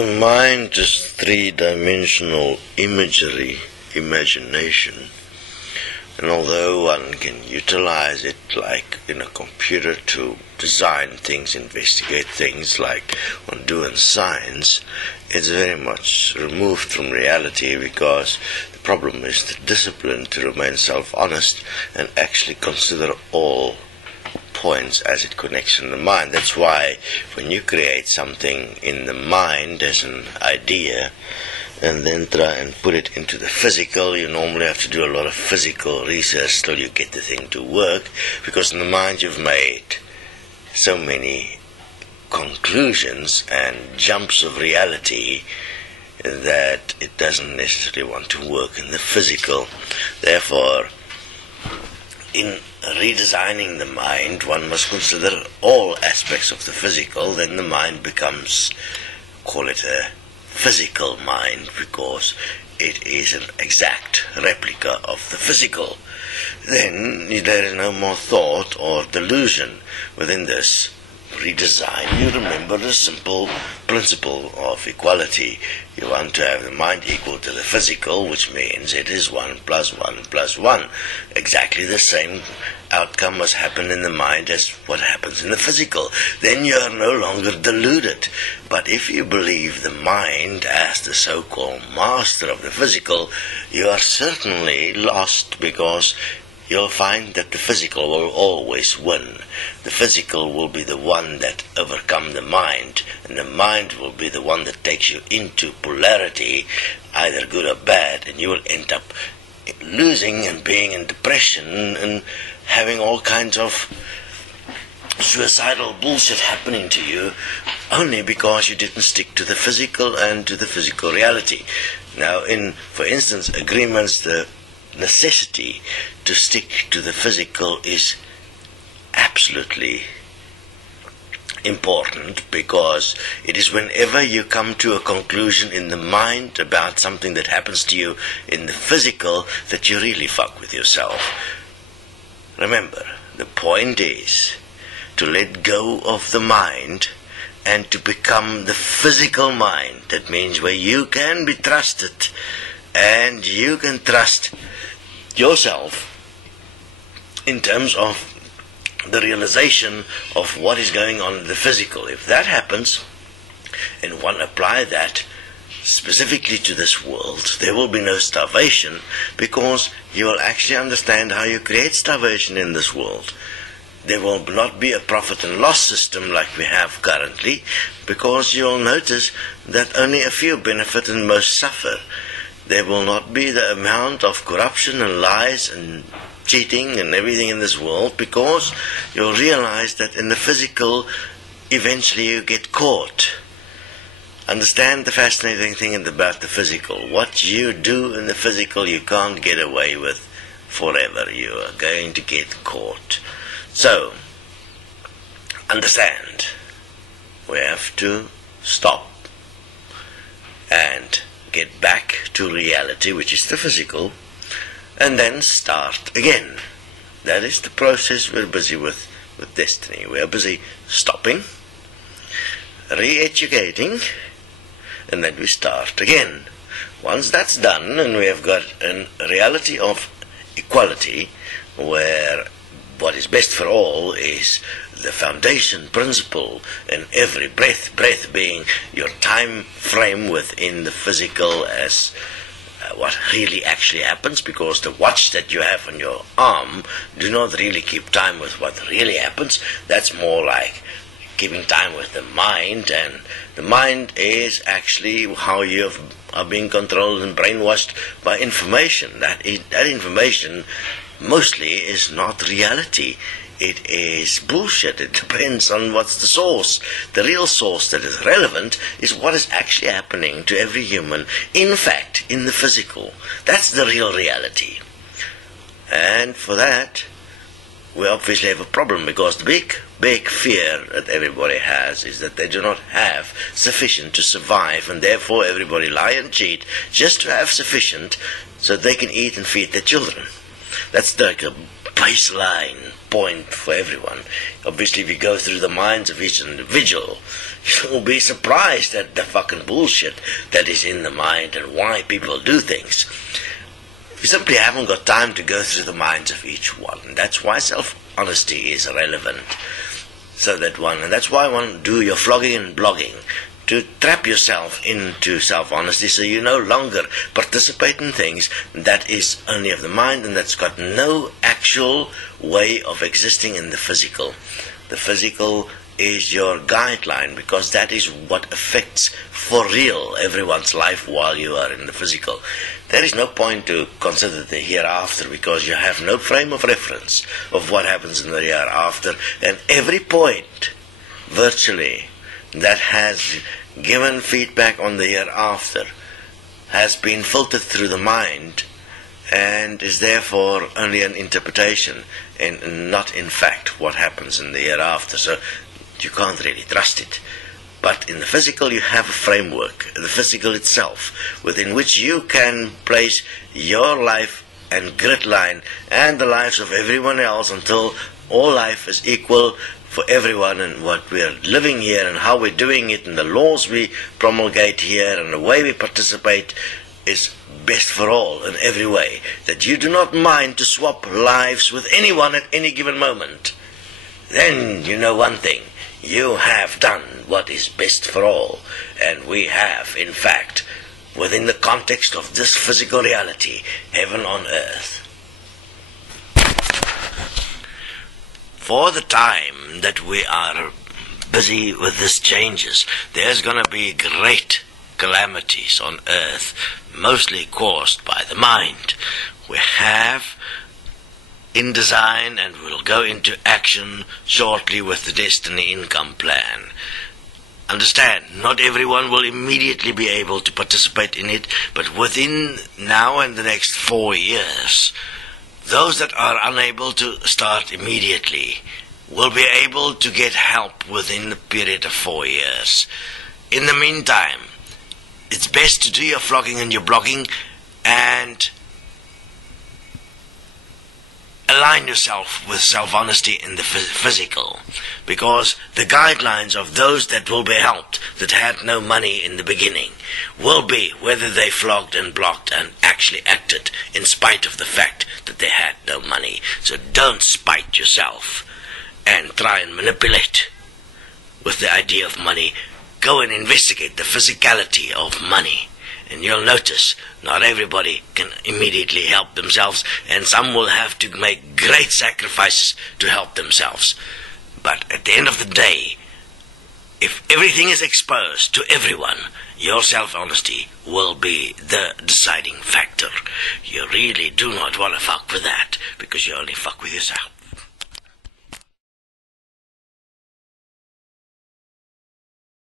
The mind is three-dimensional imagery, imagination. And although one can utilize it like in a computer to design things, investigate things like one do in science, it's very much removed from reality, because the problem is the discipline to remain self-honest and actually consider all points as it connects in the mind. That's why when you create something in the mind as an idea and then try and put it into the physical, you normally have to do a lot of physical research till you get the thing to work, because in the mind you've made so many conclusions and jumps of reality that it doesn't necessarily want to work in the physical. Therefore, in redesigning the mind, one must consider all aspects of the physical. Then the mind becomes, call it a physical mind, because it is an exact replica of the physical. Then there is no more thought or delusion within this redesign. You remember the simple principle of equality. You want to have the mind equal to the physical, which means it is 1 plus 1 plus 1. Exactly the same outcome must happen in the mind as what happens in the physical. Then you are no longer deluded. But if you believe the mind as the so-called master of the physical, you are certainly lost, because you'll find that the physical will always win. The physical will be the one that overcomes the mind, and the mind will be the one that takes you into polarity, either good or bad, and you will end up losing and being in depression and having all kinds of suicidal bullshit happening to you, only because you didn't stick to the physical and to the physical reality. Now, in, for instance, agreements, the necessity to stick to the physical is absolutely important, because it is whenever you come to a conclusion in the mind about something that happens to you in the physical that you really fuck with yourself. Remember, the point is to let go of the mind and to become the physical mind. That means where you can be trusted and you can trust yourself in terms of the realization of what is going on in the physical. If that happens, and one apply that specifically to this world, there will be no starvation, because you will actually understand how you create starvation in this world. There will not be a profit and loss system like we have currently, because you'll notice that only a few benefit and most suffer. There will not be the amount of corruption and lies and cheating and everything in this world, because you'll realize that in the physical, eventually you get caught. Understand the fascinating thing about the physical. What you do in the physical, you can't get away with forever. You are going to get caught. So, understand, we have to stop and get back to reality, which is the physical, and then start again. That is the process we're busy with Destiny. We're busy stopping, re-educating, and then we start again. Once that's done, and we have got a reality of equality, where what is best for all is the foundation principle, and every breath being your time frame within the physical as what really actually happens, because the watch that you have on your arm do not really keep time with what really happens. That's more like keeping time with the mind, and the mind is actually how you are being controlled and brainwashed by information. That information mostly is not reality. It is bullshit. It depends on what's the source. The real source that is relevant is what is actually happening to every human, in fact, in the physical. That's the real reality. And for that, we obviously have a problem, because the big fear that everybody has is that they do not have sufficient to survive, and therefore everybody lie and cheat just to have sufficient so they can eat and feed their children. That's like a baseline point for everyone. Obviously, if you go through the minds of each individual, you'll be surprised at the fucking bullshit that is in the mind and why people do things. You simply haven't got time to go through the minds of each one. That's why self-honesty is relevant. So that and that's why one do your flogging and blogging, to trap yourself into self-honesty so you no longer participate in things that is only of the mind and that's got no actual way of existing in the physical. The physical is your guideline because that is what affects for real everyone's life while you are in the physical. There is no point to consider the hereafter because you have no frame of reference of what happens in the hereafter, and every point virtually that has given feedback on the hereafter has been filtered through the mind and is therefore only an interpretation and not in fact what happens in the hereafter. So you can't really trust it. But in the physical you have a framework, the physical itself, within which you can place your life and grid line and the lives of everyone else until all life is equal for everyone, and what we are living here and how we're doing it and the laws we promulgate here and the way we participate is best for all in every way. That you do not mind to swap lives with anyone at any given moment. Then you know one thing. You have done what is best for all, and we have, in fact, within the context of this physical reality, heaven on earth. For the time that we are busy with these changes, there's going to be great calamities on earth, mostly caused by the mind. We have in design and will go into action shortly with the Destiny Income Plan. Understand, not everyone will immediately be able to participate in it, but within now and the next 4 years, those that are unable to start immediately will be able to get help within the period of 4 years. In the meantime, it's best to do your flogging and your blogging and align yourself with self-honesty in the physical, because the guidelines of those that will be helped that had no money in the beginning will be whether they flogged and blocked and actually acted in spite of the fact that they had no money. So don't spite yourself and try and manipulate with the idea of money. Go and investigate the physicality of money, and you'll notice not everybody can immediately help themselves, and some will have to make great sacrifices to help themselves. But at the end of the day, if everything is exposed to everyone, your self-honesty will be the deciding factor. You really do not want to fuck with that, because you only fuck with yourself.